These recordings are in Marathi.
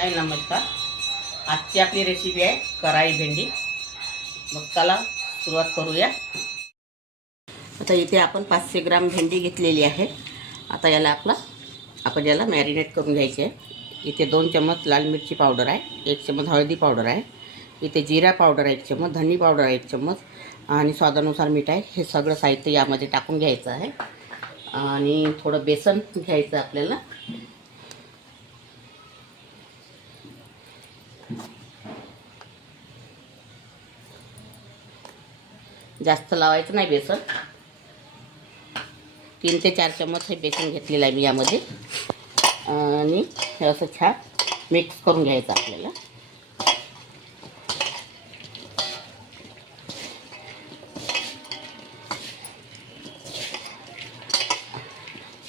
हाय नमस्कार. आजची आपली रेसिपी आहे कराई भेंडी. मग चला सुरुवात करूया. आता इथे आपण 500 ग्राम भेंडी घेतलेली आहे. आता आपण याला मॅरिनेट करून घ्यायचे आहे. इथे 2 चम्मच लाल मिरची पावडर आहे, 1 चम्मच हळदी पावडर आहे, इथे जिरा पावडर आहे 1 चम्मच, धनी पावडर आहे 1 चम्मच आणि स्वादानुसार मीठ आहे. हे सगळं साहित्य यामध्ये टाकून घ्यायचं आहे आणि थोडं बेसन घ्यायचं आपल्याला. जास्त लावायचं नाही बेसन. 3 ते 4 चम्मच हे बेसन घेतलेलं आहे मी यामध्ये आणि हे असं छान मिक्स करून घ्यायचं आपल्याला.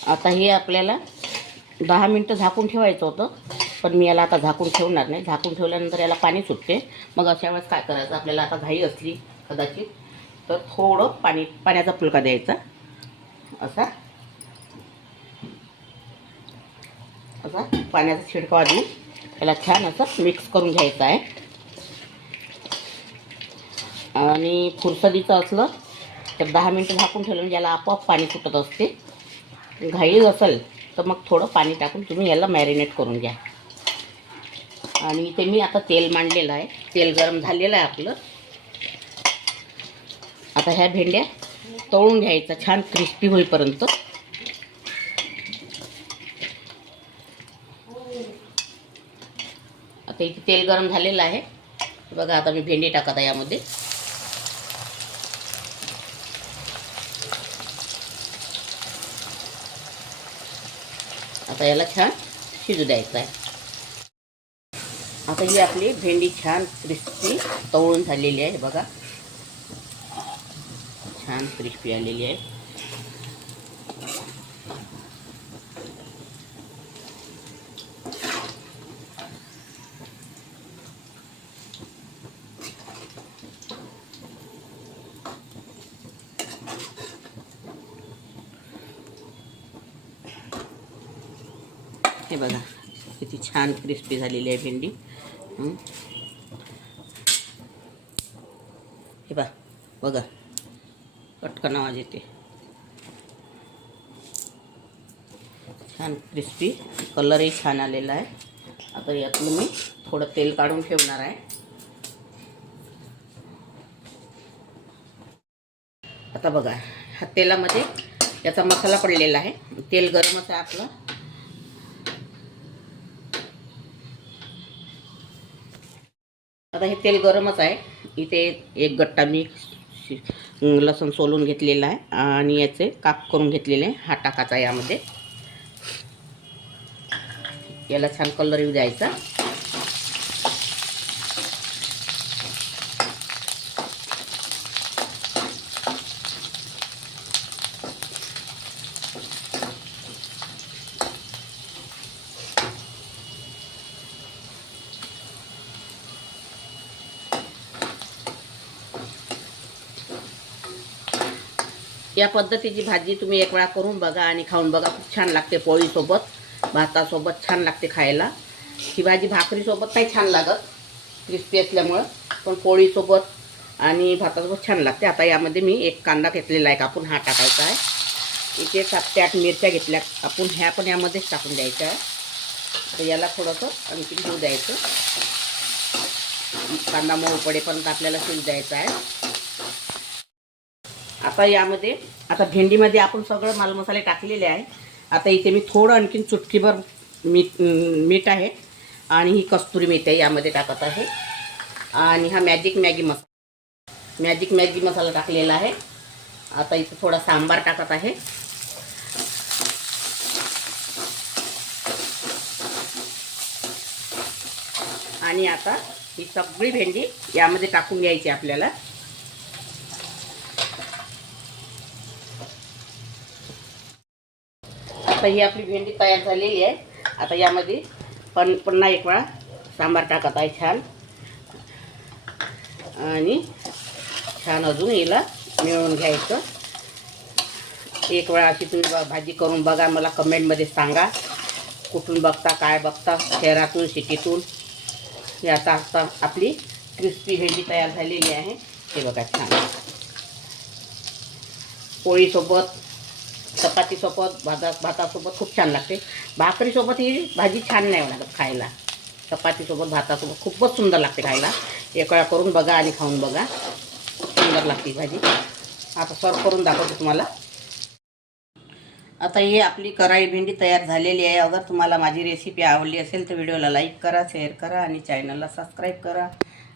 आता हे आपल्याला 10 मिनटं झाकून ठेवायचं होतं, पण मी याला आता झाकून ठेवणार नाही. झाकून ठेवल्यानंतर याला पाणी सुटते. मग अशा वेळेस काय करायचं, आपल्याला आता घाई असली कदाचित तर थोडं पाण्याचा फुलका द्यायचा. असा पाण्याचा छिडकावा देऊन याला छान असं मिक्स करून घ्यायचं आहे. आणि फुरसदीचं असलं तर 10 मिनटं झाकून ठेवलं म्हणजे याला आपोआप पाणी सुटत असते. घाई असेल तर मग थोडं पाणी टाकून तुम्ही याला मॅरिनेट करून घ्या. आणि इथे मी आता तेल मांडलेलं आहे, तेल गरम झालेलं आहे आपलं. आता ह्या भेंड्या तळून घ्यायचा छान क्रिस्पी होईपर्यंत. आता इथे तेल गरम झालेलं आहे बघा. आता मी भेंडी टाकत आहे यामध्ये. आता याला छान शिजू द्यायचं आहे. आता ही आपली भेंडी छान क्रिस्पी तळून झालेली आहे बघा. छान क्रिस्पी आलेली आहे. हे बघा किती छान क्रिस्पी झालेली आहे भेंडी. हे बघा पटकन आवाज येते. छान क्रिस्पी, कलरही छान आलेला आहे. आता यातून मी थोडं तेल काढून ठेवणार आहे. आता बघा ह्या तेलामध्ये याचा मसाला पडलेला आहे. तेल गरमच आहे आपलं. आता हे तेल गरमच आहे. इथे 1 गट्टा मी लसूण सोलून घेतलेला आहे आणि याचे काप करून घेतलेले आहे. हा टाकायचा यामध्ये. याला छान कलर येऊ द्यायचा. या पद्धतीची भाजी तुम्ही एक वेळा करून बघा आणि खाऊन बघा. खूप छान लागते. पोळीसोबत, भातासोबत छान लागते खायला. ही भाजी भाकरीसोबत नाही छान लागत क्रिस्पी असल्यामुळं, पण पोळीसोबत आणि भातासोबत छान लागते. आता यामध्ये मी 1 कांदा घेतलेला आहे कापून, हा टाकायचा आहे. इथे 7 ते 8 मिरच्या घेतल्या कापून, ह्या पण यामध्येच टाकून द्यायच्या आहे. तर याला थोडंसं आणखी घेऊ द्यायचं. कांदा मऊ पडेपर्यंत आपल्याला शिजू द्यायचा आहे. आता यामध्ये भेंडीमध्ये आपण सगळं मालमसाले टाकलेले आहे. आता इथे मी थोडं आणखीन चुटकीभर मीठ आहे आणि ही कस्तुरी मेथी यामध्ये टाकत आहे. आणि हा मॅजिक मॅगी मसाला टाकलेला आहे. आता इथे थोडा सांबार टाकत आहे. आणि आता ही सगळी भेंडी यामध्ये टाकून घ्यायची आपल्याला. आता ही आपली भेंडी तयार झालेली आहे. आता यामध्ये पुन्हा 1 वेळा सांबार टाकत आहे छान. आणि छान अजून हिला मिळवून घ्यायचं. एक वेळा अशी तुम्ही भाजी करून बघा, मला कमेंटमध्ये सांगा. कुठून बघता काय बघता, शहरातून सिटीतून. हे आता आपली क्रिस्पी भेंडी तयार झालेली आहे. हे बघा छान पोळीसोबत, चपातीसोबत, भातासोबत खूप छान लागते. भाकरीसोबत ही भाजी छान नाही लागत खायला. चपातीसोबत, भातासोबत खूपच सुंदर लागते खायला. एक वेळा करून बघा आणि खाऊन बघा, सुंदर लागते भाजी. आता सर्व करून दाखवते तुम्हाला. आता ही आपली कराई भेंडी तयार झालेली आहे. अगर तुम्हाला माझी रेसिपी आवडली असेल तर व्हिडिओला लाईक करा, शेअर करा आणि चॅनलला सबस्क्राईब करा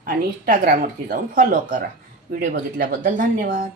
आणि इंस्टाग्रामवरती जाऊन फॉलो करा. व्हिडिओ बघितल्याबद्दल धन्यवाद.